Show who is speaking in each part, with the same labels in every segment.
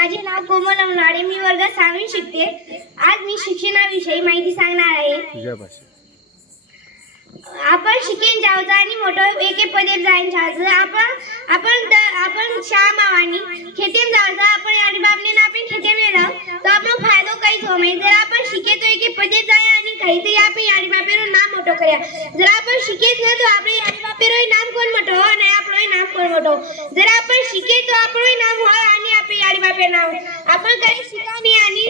Speaker 1: माझे नाव कोमल अमनाडे मी वर्ग सांगून शिकते. आज मी शिक्षणाविषयी माहिती सांगणार आहे. आपण शिकेन जावचं आणि मोठं एके पदे जाईन जायचं आपण आपण आपण शाम मावानी. खेतेम जायचं आपण आणि बाबने ना आपण खेतेम येणार तर आपण फायदो काही हो नाही जर आपण शिके तो एके पदे जाय आणि काहीतरी आपण आणि बाबेरो ना मोठं करूया. जर आपण शिकेत नाही तो आपण आपण काही शिकानी आणि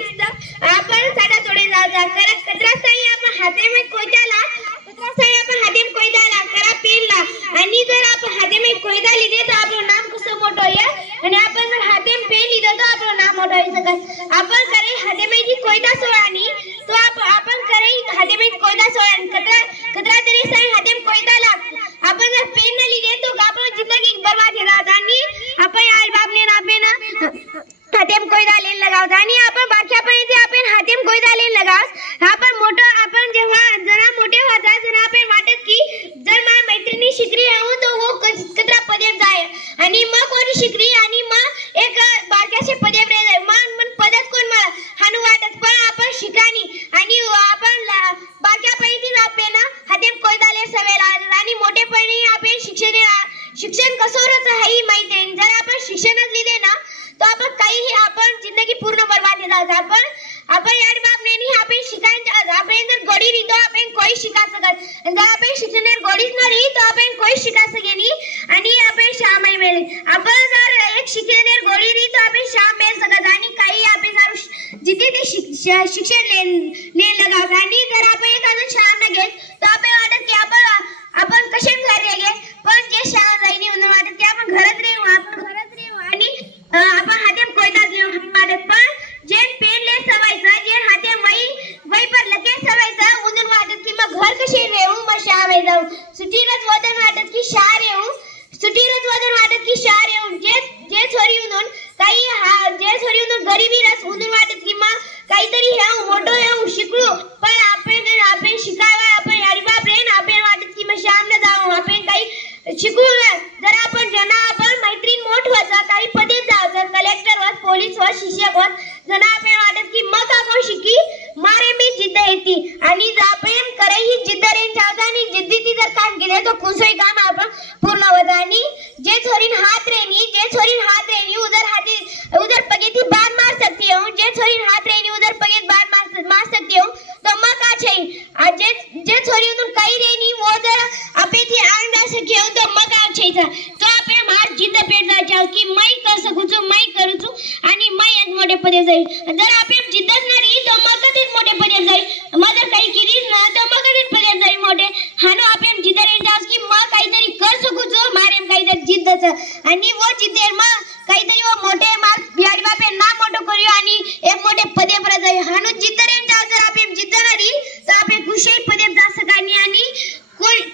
Speaker 1: आपण साडा थोडे जाऊ जा करा कचरा सही आपण हाते में कोयदाला कचरा सही आपण हाते में कोयदाला करा पेनला. आणि जर आपण हाते में कोयदा लिदे तर आपलं नाम कसं मोठं होईल? आणि आपण जर हाते में पेन लिदे तर आपलं नाम मोठं होईल आपण करे हाते में जी कोयता कोयदा सोडानी आपण कोई आणि जर आपण शिक्षणात गोडीच न रही तो आपण कोई शिका सकेनी आणि आपण मिळेल आपण जर एक शिक्षणात गोडी रही तो आपण शाम मिळ सकत आणि काही आपण जर जिथे ते शिक्षण लेन लेन लगाव। आणि जर आपण एखादं शाळा न घेत तर आपण वाटत की आपण आपण कसे घर गे पण जे शाळा जाईनी म्हणून वाटत की आपण घरात राहू आपण घरात राहू आणि अं, आपण हाते कोयता घेऊ वाटत पण जे पेन ले सवायचा जे हाते वही वही पर लगे सवायचा म्हणून वाटत कशी मग घर कसे जाऊ सुटीरच वदन वाटत की शाळा राहू सुटीरच वदन वाटत की शाळा राहू जे जे छोरी म्हणून काही हा- जे छोरी म्हणून गरिबी रस म्हणून वाटत की मग काहीतरी हे मोठं हे शिकलो पण आपण आपण शिकायला आपण यारी बाप रे ना आपण वाटत की मग शाम न जाऊ आपण काही शिकू नये. जर आपण ज्यांना आपण मैत्रीण मोठ व्हायचा काही पदे जायचं कलेक्टर होत पोलीस होत शिक्षक होत जण आपण वाटत की मग आपण शिकी मारे मी जिद्द येते आणि जर आपण करे ही जिद्द रेन चावता आणि जिद्दीती जर काम केले तो कोणसंही काम आपण पूर्ण होतं आणि जे छोरीन हात रेनी जे छोरीन हात रेनी उधर हाथी उधर पगेती बार मार सकती हूँ जे छोरीन हाथ रेनी उधर पगेत बार मार मार सकती हूँ तो मैं का चाहिए आज जे जे छोरी उधर कई रेनी वो जर आपे थी आंग ना सके हूँ तो मैं का चाहिए तो आपे मार जिद्द पेट जा जाओ की मैं कर सकूँ छू मैं करू छू आणि मैं एक मोठे पदे जाईल जर आपे जिद्दच ना रही तो मग कधीच मोठे पदे जाईल मग जर काही केलीच ना तर मग कधीच पदे जाईल मोठे हानो आपण जिद्द रेन जाऊ की मग काहीतरी कर सकू छू मारे काहीतरी जिद्दच आणि वो जिद्देर मग काहीतरी वो मोठे मार बिहारी बापे ना मोठं करूया आणि एक मोठे पदे परत जाईल हानो जिद्द रेन जाऊ जर आपण जिद्द ना रही तर आपण कुशेही पदे जा सकानी आणि कुल-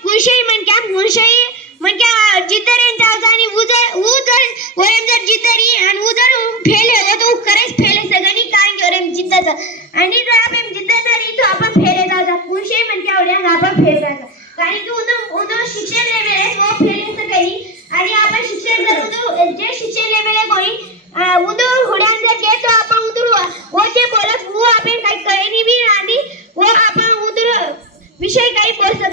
Speaker 1: मुंशई म्हणजे कुशेही म्हणक्या आणि उजर उजर वरेम जर जितरी आणि उजर फेल हो तो खरेच फेल सगळ्यांनी काय की वरेम जिद्दच आणि जर आपण जिद्द ना तो आपण फेले जाऊ मुंशई म्हणजे वरेम आपण फेल जायचं कारण की उदो उदो शिक्षण लेवल आहे तो फेल सकाळी आणि आपण शिक्षण जर उदो जे शिक्षण लेवल आहे कोणी अं, उदो हुड्यान जर घे तो आपण उदर वो जे बोलत वो आपण काही कळेनी बी आणि वो आपण उदर विषय काही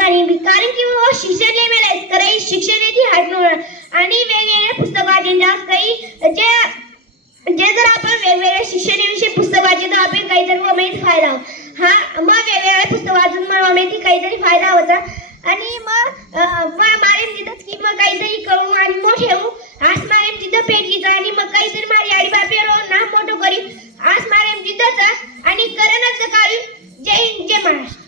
Speaker 1: भिकारी कारण की वो शिक्षण ले मिळेल करे शिक्षण येते हायनोर आणि वेगवेगळे पुस्तक वाचेन काही जे जे जर आपण वेगवेगळ्या शिक्षणाविषयी पुस्तक वाचले तर आपण काहीतरी वमेत फायदा हा मग वेगवेगळ्या पुस्तक वाचून मग वमेती काहीतरी फायदा होता. आणि मग मारेन तिथंच की मग काहीतरी करू आणि मग ठेवू. आज मारेन तिथं पेट